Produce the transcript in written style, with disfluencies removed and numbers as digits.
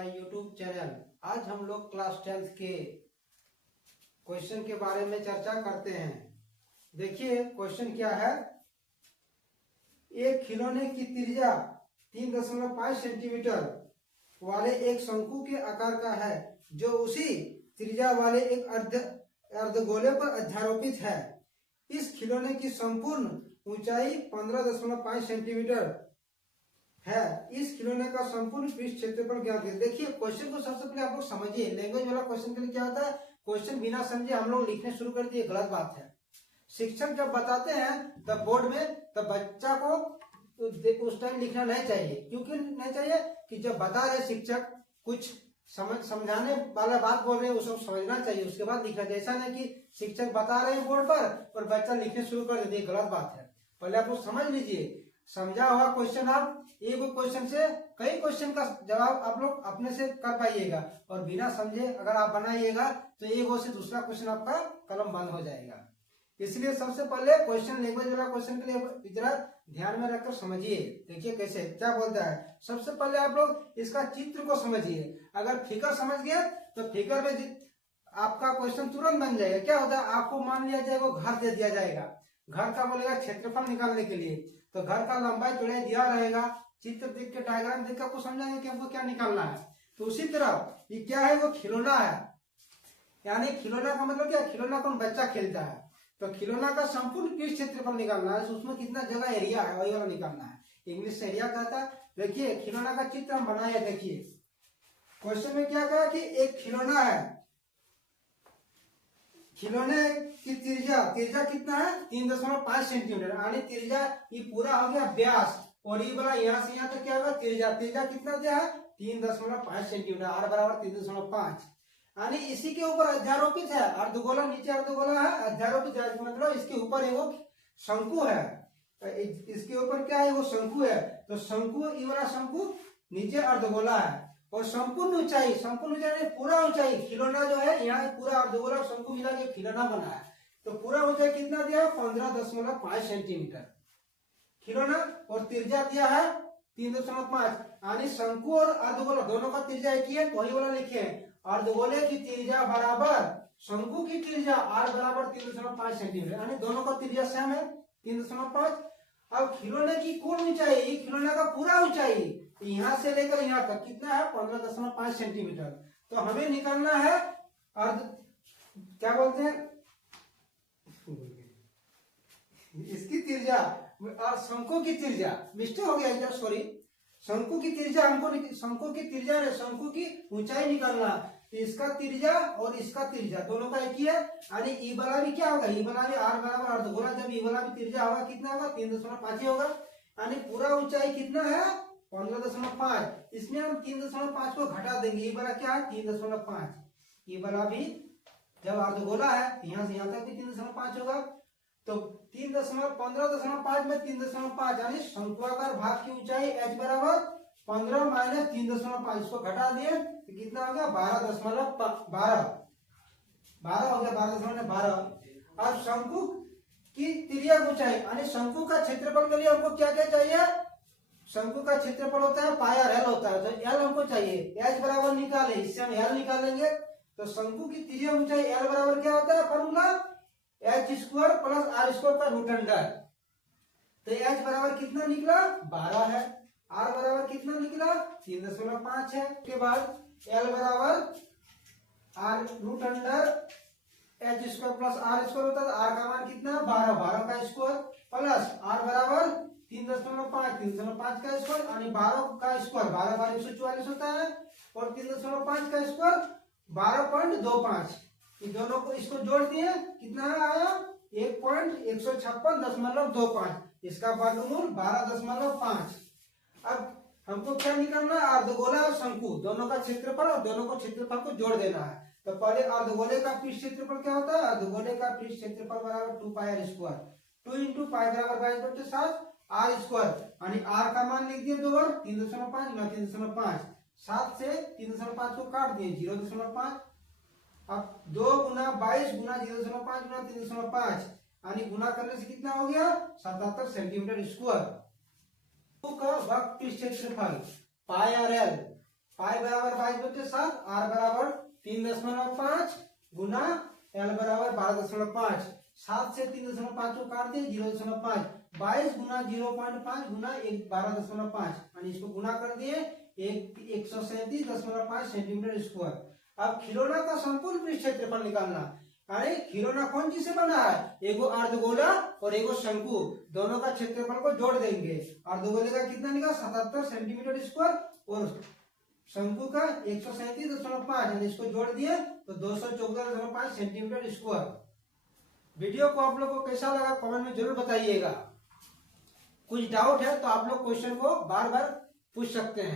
My YouTube channel. आज हम लोग क्लास 10th के क्वेश्चन के बारे में चर्चा करते हैं। देखिए क्वेश्चन क्या है। एक खिलौने की त्रिज्या 3.5 सेंटीमीटर वाले एक शंकु के आकार का है जो उसी त्रिज्या वाले एक अर्धगोले पर अध्यारोपित है। इस खिलौने की संपूर्ण ऊंचाई 15.5 सेंटीमीटर है। इस खिलौने का संपूर्ण पृष्ठ क्षेत्रफल ज्ञात है। देखिए क्वेश्चन को सबसे पहले आप लोग समझिए। लैंग्वेज वाला क्वेश्चन के लिए क्या होता है, क्वेश्चन बिना समझे हम लोग लिखने शुरू कर दिए, गलत बात है। शिक्षक जब बताते हैं तब बोर्ड में, तब बच्चा को उस टाइम लिखना नहीं चाहिए। क्योंकि नहीं चाहिए कि जब बता रहे शिक्षक कुछ समझाने वाला बात बोल रहे हैं उसको समझना चाहिए, उसके बाद लिखना चाहिए। ऐसा नहीं कि शिक्षक बता रहे हैं बोर्ड पर और बच्चा लिखने शुरू कर देते, गलत बात है। पहले आप लोग समझ लीजिए। समझा हुआ क्वेश्चन आप एक क्वेश्चन से कई क्वेश्चन का जवाब आप लोग अपने से कर पाइएगा, और बिना समझे अगर आप बनाइएगा तो एक से दूसरा क्वेश्चन आपका कलम बंद हो जाएगा। इसलिए सबसे पहले क्वेश्चन, लैंग्वेज वाला क्वेश्चन के लिए जरा ध्यान में रखकर समझिए। देखिए कैसे क्या बोलता है। सबसे पहले आप लोग इसका चित्र को समझिए। अगर फिगर समझ गए तो फिगर में आपका क्वेश्चन तुरंत बन जाएगा। क्या होता है, आपको मान लिया जाएगा घर दे दिया जाएगा, घर का बोलेगा क्षेत्रफल निकालने के लिए, तो घर का लंबाई चौड़ाई दिया रहेगा। चित्र देख के, डायग्राम देख के आपको समझाएंगे कि हमको क्या निकालना है। तो उसी तरह ये क्या है, वो खिलौना है। यानी खिलौना का मतलब क्या, खिलौना कौन, बच्चा खेलता है। तो खिलौना का संपूर्ण पृष्ठ क्षेत्रफल निकालना है, उसमें कितना जगह एरिया है वही वाला निकालना है। इंग्लिश से एरिया कहता है। देखिए खिलौना का चित्र हम बनाए। देखिए क्वेश्चन में क्या कहा कि एक खिलौना है, खिलौने की त्रिज्या कितना है, 3.5 सेंटीमीटर। यानी त्रिज्या ये पूरा हो गया व्यास, और ये वाला यहाँ से यहाँ तक क्या होगा त्रिज्या कितना दिया है, 3.5 सेंटीमीटर। r बराबर 3.5। यानी इसी के ऊपर अध्यारोपित है अर्धगोला, नीचे अर्धगोला है, अध्यारोपित है मतलब इसके ऊपर वो शंकु है। इसके ऊपर क्या है, वो शंकु है। तो शंकु, ये वाला शंकु नीचे अर्धगोला है, और संपूर्ण ऊंचाई पूरा ऊंचाई, खिलौना जो है यहाँ पूरा अर्धगोला शंकु मिला के खिलौना बना है। तो पूरा ऊंचाई कितना दिया है, 15.5 सेंटीमीटर खिलौना, और त्रिज्या दिया है 3.5। यानी शंकु और अर्धगोला दोनों का त्रिज्या एक ही है, वही वाला लिखे। अर्धगोले की त्रिज्या बराबर शंकु की त्रिज्या r बराबर 3.5 सेंटीमीटर, यानी दोनों का त्रिज्या सेम है 3.5। अब खिलौने की कुल ऊंचाई, खिलौने का पूरा ऊंचाई यहाँ से लेकर यहाँ तक कितना है, 15.5 सेंटीमीटर। तो हमें निकालना है क्या बोलते हैं इसकी त्रिज्या और शंकु की त्रिज्या। मिस्टेक हो गया इधर, सॉरी। शंकु की त्रिज्या हमको, शंकु की त्रिज्या ने शंकु की ऊंचाई निकालना। तो इसका त्रिज्या और इसका त्रिज्या दोनों का एक ही है। यानी ई वाला भी क्या होगा, ई वाला भी r बराबर अर्धगोला, जब ई वाला भी त्रिज्या होगा कितना होगा, 3.5 होगा। यानी पूरा ऊंचाई कितना है, 15.5। इसमें हम 3.5 को घटा देंगे, ये वाला क्या है 3.5। ये वाला भी जब अर्धगोला है यहाँ से यहाँ तक भी 3.5 होगा। तो 15.5 में 3.5, यानी शंक्वाकार भाग की ऊंचाई h बराबर 15 माइनस 3.5, इसको घटा दिए तो कितना हो गया 12.12 हो गया, 12.12। अब शंकु की त्रिज्या ऊंचाई, यानी शंकु का क्षेत्रफल के लिए हमको क्या क्या चाहिए, शंकु का क्षेत्रफल होता है पाई और एल होता है। तो एल हमको चाहिए, h बराबर निकाले, इससे हम एल निकालेंगे। तो शंकु की त्रिज्या ऊंचाई एल बराबर क्या होता है, formula h square plus r square का रूट अंडर। तो h बराबर कितना निकला 12 है, r बराबर कितना निकला 3.5 है। उसके बाद l बराबर r root under h square plus r square होता है। r का मान कितना 12 का स्क्वायर प्लस r बराबर 3.5 का स्क्वायर, यानी 12 का स्क्वायर 12 144 होता है, और 3.5 का स्क्वायर 12.25। इन दोनों को इसको जोड़ दिए, कितना आया 1.156.25। इसका वर्गमूल 12.5। अब हमको क्या निकालना है, अर्धगोला और शंकु दोनों का क्षेत्रफल, और दोनों को क्षेत्रफल को जोड़ देना है। तो पहले अर्धगोले का पृष्ठ क्षेत्रफल क्या होता है, अर्धगोले का पृष्ठ क्षेत्रफल बराबर 2 पाई r स्क्वायर, 2 इंटू पाई बराबर 22/7 r स्क्वायर, यानी r का मान लिख दिए 2 बार 3.5 गुना 3.5, 7 से 3.5 को काट दिए 0.5। अब 2 गुना 22 गुना 0.5 गुना 3.5, यानी गुना करने से कितना हो गया 77 सेंटीमीटर स्क्वायर। का वक्र पृष्ठ क्षेत्रफल पाई आर एल, पाई बराबर 22/7, आर बराबर 3.5 गुना एल बराबर 12.5। 7 से 3.5 को काट दिए 0.5, 22 गुना 0.5 गुना 12.5 और इसको गुना कर दिए 137.5 सेंटीमीटर स्क्वायर। अब खिलौना का संपूर्ण पृष्ठ क्षेत्रफल निकालना। अरे खिलौना कौन चीज से बना है? एगो अर्धगोला और एगो शंकु, दोनों का क्षेत्रफल को जोड़ देंगे। अर्धगोले का कितना निकला 77 सेंटीमीटर स्क्वायर और शंकु का 137.5, इसको जोड़ दिए तो 214.5 सेंटीमीटर स्क्वायर। वीडियो को आप लोग को कैसा लगा कमेंट में जरूर बताइएगा। कुछ डाउट है तो आप लोग क्वेश्चन को बार बार पूछ सकते हैं।